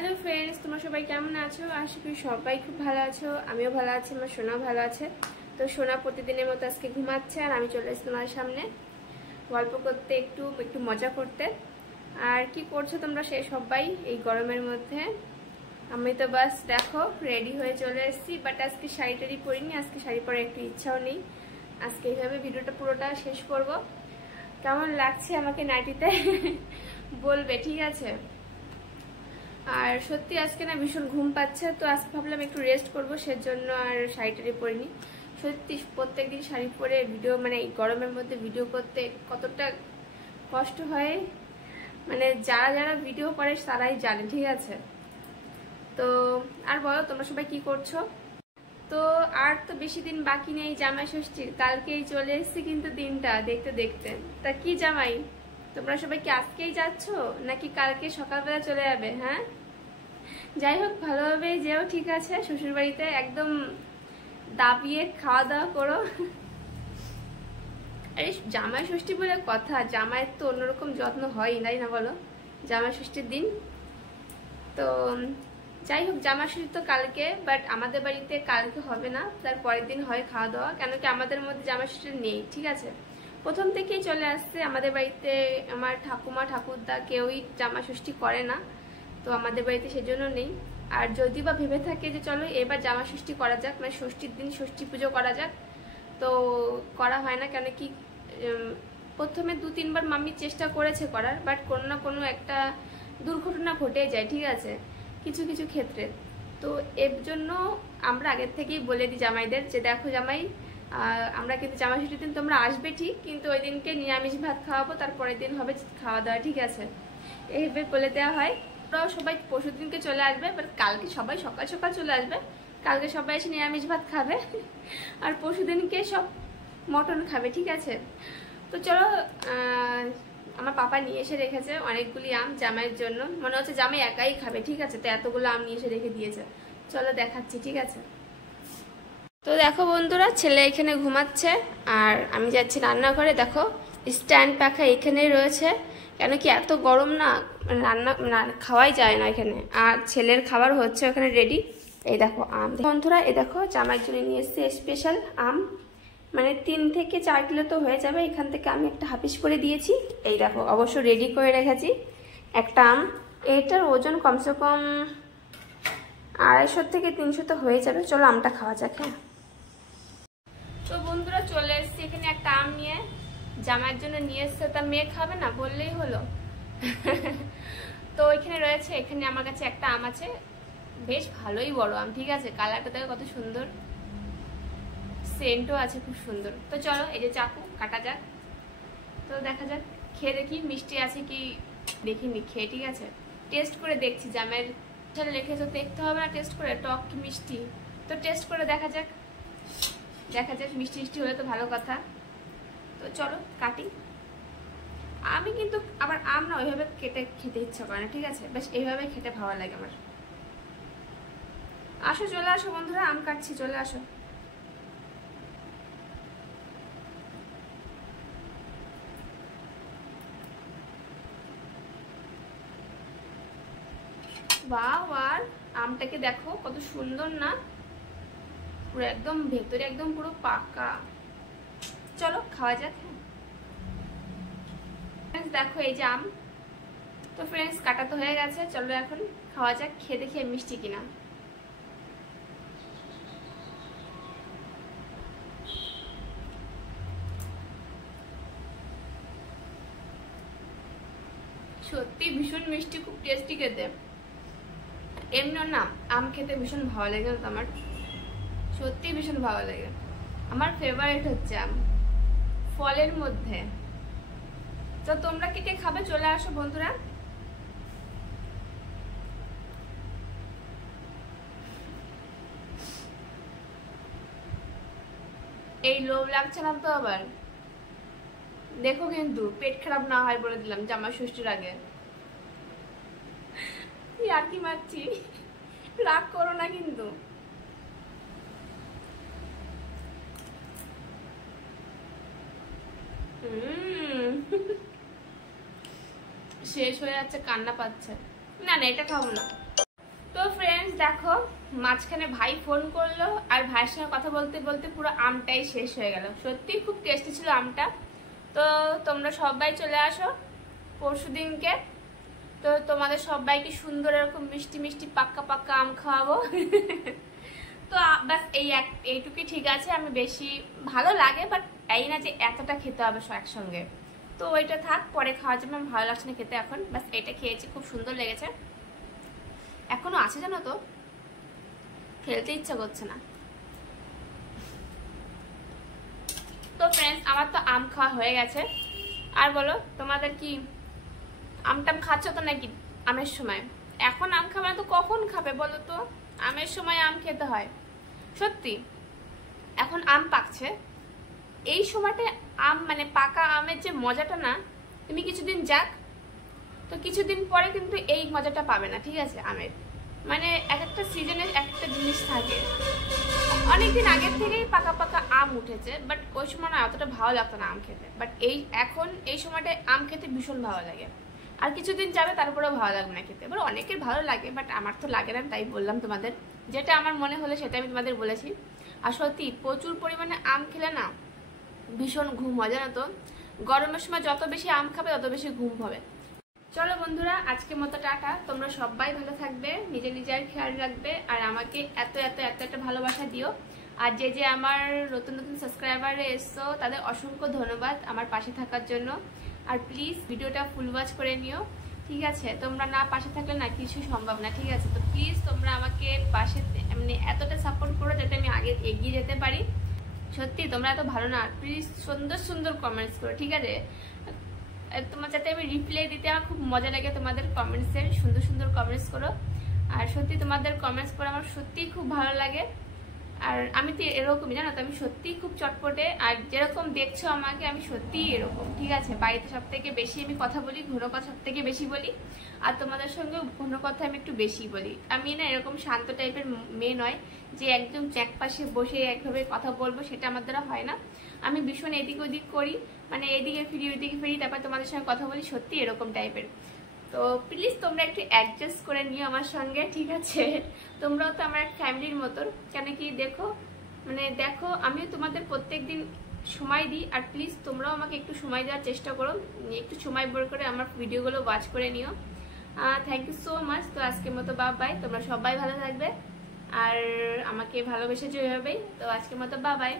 Hello friends, তোমরা সবাই কেমন আছো? আশা করি সবাই খুব ভালো আছো। আমিও ভালো আছি, আমার সোনা ভালো আছে। তো সোনা প্রতিদিনের মতো আজকে ঘুমাচ্ছে আর আমি চলে এসেছি তোমার সামনে গল্প করতে, একটু একটু মজা করতে। আর কি করছো তোমরা সে সবাই এই গরমের মধ্যে? আমি তো বাস দেখো রেডি হয়ে চলে এসেছি, বাট আজকে শাড়ি টাড়ি পরিনি, আজকে শাড়ি পরার একটু ইচ্ছাও নেই। আজকে এইভাবে ভিডিওটা পুরোটা শেষ করব। কেমন লাগছে আমাকে নাইটিতে বলবে, ঠিক আছে? আর সত্যি আজকে না ভীষণ ঘুম পাচ্ছে, তো আজকে ভাবলাম একটু রেস্ট করবো, সেজন্য আর শাড়ি টাড়ি পরিনি। সত্যি প্রত্যেকদিন শাড়ি পরে ভিডিও, মানে এই গরমের মধ্যে ভিডিও করতে কতটা কষ্ট হয়, মানে যারা যারা ভিডিও করে তারাই জানে, ঠিক আছে? তো আর বলো তোমরা সবাই কি করছো? তো আর তো বেশি দিন বাকি নেই জামাই ষষ্ঠীর, কালকেই চলে এসেছি কিন্তু দিনটা দেখতে দেখতে। তা কি জামাই, তোমরা সবাই কি আজকেই যাচ্ছ নাকি কালকে সকালবেলা চলে যাবে? হ্যাঁ, যাই হোক ভালোভাবে যেও, ঠিক আছে? শ্বশুরবাড়িতে একদম দাবিয়ে খাওয়া দাওয়া করো। আরে জামাই ষষ্ঠী বলে কথা, জামাইয়ের তো অন্যরকম যত্ন হয়, তাই না বলো, জামাই ষষ্ঠীর দিন? তো যাই হোক, জামাই ষষ্ঠী তো কালকে, বাট আমাদের বাড়িতে কালকে হবে না, তার পরের দিন হয় খাওয়া দাওয়া। কেন কি আমাদের মধ্যে জামাই ষষ্ঠী নেই, ঠিক আছে? প্রথম থেকেই চলে আসছে আমাদের বাড়িতে, আমার ঠাকুমা ঠাকুরদা কেউই জামাই ষষ্ঠী করে না, তো আমাদের বাড়িতে সেজন্য নেই। আর যদি বা ভেবে থাকে যে চলো এবার জামা ষষ্ঠী করা যাক, মানে ষষ্ঠীর দিন ষষ্ঠী পুজো করা যাক, তো করা হয় না। কেন কি প্রথমে 2-3 বার মাম্মি চেষ্টা করেছে করার, বাট কোনো না কোনো একটা দুর্ঘটনা ঘটে যায়, ঠিক আছে, কিছু কিছু ক্ষেত্রে। তো এর জন্য আমরা আগের থেকেই বলে দিই জামাইদের যে দেখো জামাই, আমরা কিন্তু জামাই ষষ্ঠীর দিন তোমরা আসবে ঠিক, কিন্তু ওই দিনকে নিরামিষ ভাত খাওয়াবো, তারপরের দিন হবে খাওয়া দাওয়া, ঠিক আছে? এইভাবে বলে দেওয়া হয়। ওরাও সবাই পরশু দিনকে চলে আসবে, বাট কালকে সবাই সকাল সকাল চলে আসবে। কালকে সবাই এসে নিরামিষ ভাত খাবে আর পরশু দিনকে সব মটন খাবে, ঠিক আছে? তো চলো, আমার পাপা নিয়ে এসে রেখেছে অনেকগুলি আম জামাইয়ের জন্য, মনে হচ্ছে জামাই একাই খাবে, ঠিক আছে? তো এতগুলো আম নিয়ে এসে রেখে দিয়েছে, চলো দেখাচ্ছি, ঠিক আছে? তো দেখো বন্ধুরা, ছেলে এখানে ঘুমাচ্ছে আর আমি যাচ্ছি রান্নাঘরে। দেখো স্ট্যান্ড পাখা এখানেই রয়েছে, কেন কি এত গরম না, রান্না খাওয়াই যায় না এখানে। আর ছেলের খাবার হচ্ছে ওখানে রেডি। এই দেখো আম বন্ধুরা, এই দেখো জামাইয়ের জন্য নিয়ে এসেছি স্পেশাল আম, মানে 3 থেকে 4 কিলো তো হয়ে যাবে। এখান থেকে আমি একটা হাফিস করে দিয়েছি। এই দেখো অবশ্য রেডি করে রেখেছি একটা আম। এইটার ওজন কমসে কম 250 থেকে 300 তো হয়ে যাবে। চলো আমটা খাওয়া যাক। হ্যাঁ, তো বন্ধুরা চলে এসেছি এখানে একটা আম নিয়ে, জামাইয়ের জন্য নিয়ে এসছে, তা মেয়ে খাবে না বললেই হলো। তো এখানে রয়েছে, এখানে আমার কাছে একটা আম আছে, বেশ ভালোই বড় আম, ঠিক আছে? কালারটা দেখো কত সুন্দর, সেন্টও আছে খুব সুন্দর। তো চলো এই যে চাকু, কাটা যাক। তো দেখা যাক, খেয়ে দেখি মিষ্টি আছে কি, দেখিনি খেয়ে, ঠিক আছে? টেস্ট করে দেখছি, জামাইয়ের লেখে তো দেখতে হবে না টেস্ট করে, টক কি মিষ্টি, তো টেস্ট করে দেখা যাক। দেখা যাক মিষ্টি মিষ্টি হলে তো ভালো কথা। তো চলো কাটি। আমি কিন্তু আবার আম না ওইভাবে কেটে খেতে ইচ্ছা করে না, ঠিক আছে? বেশ এইভাবে খেতে ভালো লাগে আমার। আসো, চলে আসো বন্ধুরা, আম কাটছি, চলে আসো। বাহ, আর আমটাকে দেখো কত সুন্দর না, পুরো একদম ভেতরে একদম পুরো পাকা। চলো খাওয়া যাক। দেখো এই যে আম, তো ফ্রেন্ডস কাটা তো হয়ে গেছে, চলো এখন খাওয়া যাক, খেয়ে দেখি মিষ্টি কিনা। সত্যি ভীষণ মিষ্টি, খুব টেস্টি খেতে। এমনি না আম খেতে ভীষণ ভালো লাগে, আমার সত্যি ভীষণ ভালো লাগে। আমার ফেভারিট হচ্ছে আম ফলের মধ্যে। তো তোমরা কে কে খাবে চলে আসো বন্ধুরা। এই লোভ লাগছে না তো আবার, দেখো কিন্তু পেট খারাপ না হয় বলে দিলাম জামাই ষষ্ঠীর আগে। আর কি মারছি, রাগ করো না কিন্তু। শেষ হয়ে যাচ্ছে, কান্না পাচ্ছে। না না, এটা খাবো না। তো ফ্রেন্ডস দেখো, মাঝখানে ভাই ফোন করলো আর ভাইয়ের সঙ্গে কথা বলতে বলতে পুরো আমটাই শেষ হয়ে গেল। সত্যি খুব টেস্টি ছিল আমটা। তো তোমরা সবাই চলে আসো পরশু দিনকে। তো তোমাদের সবাইকে সুন্দর এরকম মিষ্টি মিষ্টি পাক্কা পাক্কা আম খাওয়াবো। তো ব্যাস এইটুকুই ঠিক আছে। আমি বেশি ভালো লাগে, বাট এই না যে এতটা খেতে হবে একসঙ্গে। তো ওইটা থাক, পরে খাওয়া যাবে। আমার ভালো লাগছে না খেতে এখন। ব্যাস এটা খেয়েছি, খুব সুন্দর লেগেছে। এখনো আছে জানো তো, ফেলতে ইচ্ছা করছে না। তো ফ্রেন্ডস, আমার তো আম খাওয়া হয়ে গেছে। আর বলো, তোমাদের কি আমটাম খাচ্ছ তো নাকি আমের সময়? এখন আম খাবে না তো কখন খাবে বলো তো? আমের সময় আম খেতে হয়। সত্যি এখন আম পাকছে, এই সময়টা আম মানে পাকা আমের যে মজাটা না, তুমি কিছুদিন যাক, তো কিছুদিন পরে কিন্তু এই মজাটা পাবে না, ঠিক আছে? আমের মানে এক একটা সিজনের এক একটা জিনিস থাকে। অনেকদিন আগের থেকেই পাকা পাকা আম উঠেছে, বাট ওই সময় না অতটা ভালো লাগতো না আম খেতে। বাট এখন এই সময়টায় আম খেতে ভীষণ ভালো লাগে। আর কিছুদিন যাবে তারপরেও ভালো লাগবে না খেতে। এবার অনেকের ভালো লাগে, বাট আমার তো লাগে না, তাই বললাম তোমাদের। যেটা আমার মনে হলো সেটা আমি তোমাদের বলেছি। আর সত্যি প্রচুর পরিমাণে আম খেলে না ভীষণ ঘুম হয়, জানো তো? গরমের সময় যত বেশি আম খাবে তত বেশি ঘুম হবে। চলো বন্ধুরা, আজকের মতো টাটা। তোমরা সবাই ভালো থাকবে, নিজের খেয়াল রাখবে, আর আমাকে এত এত এত একটা ভালোবাসা দিও। আর যে আমার নতুন নতুন সাবস্ক্রাইবার এসছো তাদের অসংখ্য ধন্যবাদ আমার পাশে থাকার জন্য। আর প্লিজ ভিডিওটা ফুল ওয়াচ করে নিও, ঠিক আছে? তোমরা না পাশে থাকলে না কিছু সম্ভব না, ঠিক আছে? তো প্লিজ তোমরা আমাকে পাশে মানে এতটা সাপোর্ট করো যাতে আমি আগে এগিয়ে যেতে পারি। সত্যি তোমরা এত ভালো না, প্লিজ সুন্দর সুন্দর কমেন্টস করো, ঠিক আছে? তোমার যাতে আমি রিপ্লাই দিতে আমার খুব মজা লাগে। তোমাদের কমেন্টসের সুন্দর সুন্দর কমেন্টস করো। আর সত্যি তোমাদের কমেন্টস করে আমার সত্যিই খুব ভালো লাগে। আর আমি তো এরকমই, জানো তো? আমি সত্যিই খুব চটপটে। আর যেরকম দেখছো আমাকে, আমি সত্যিই এরকম, ঠিক আছে? বাড়িতে সব থেকে বেশি আমি কথা বলি, ঘন কথা সব থেকে বেশি বলি। আর তোমাদের সঙ্গে ঘন কথা আমি একটু বেশি বলি। আমি না এরকম শান্ত টাইপের মেয়ে নয় যে একদম এক পাশে বসে একভাবে কথা বলবো, সেটা আমার দ্বারা হয় না। আমি ভীষণ এদিক ওদিক করি, মানে এদিকে ফিরি ওইদিকে ফিরি, তারপর তোমাদের সঙ্গে কথা বলি। সত্যি এরকম টাইপের। তো প্লিজ তোমরা একটু অ্যাডজাস্ট করে নিও আমার সঙ্গে, ঠিক আছে? তোমরাও তো আমার এক ফ্যামিলির মতন। কেন কি দেখো, মানে দেখো, আমিও তোমাদের প্রত্যেকদিন সময় দিই। আর প্লিজ তোমরাও আমাকে একটু সময় দেওয়ার চেষ্টা করো, একটু সময় বের করে আমার ভিডিওগুলো ওয়াচ করে নিও। Thank you so much. তো আজকের মতো বাই। তোমরা সবাই ভালো থাকবে আর আমাকে ভালোবেসে যেভাবেই। তো আজকের মতো বাই।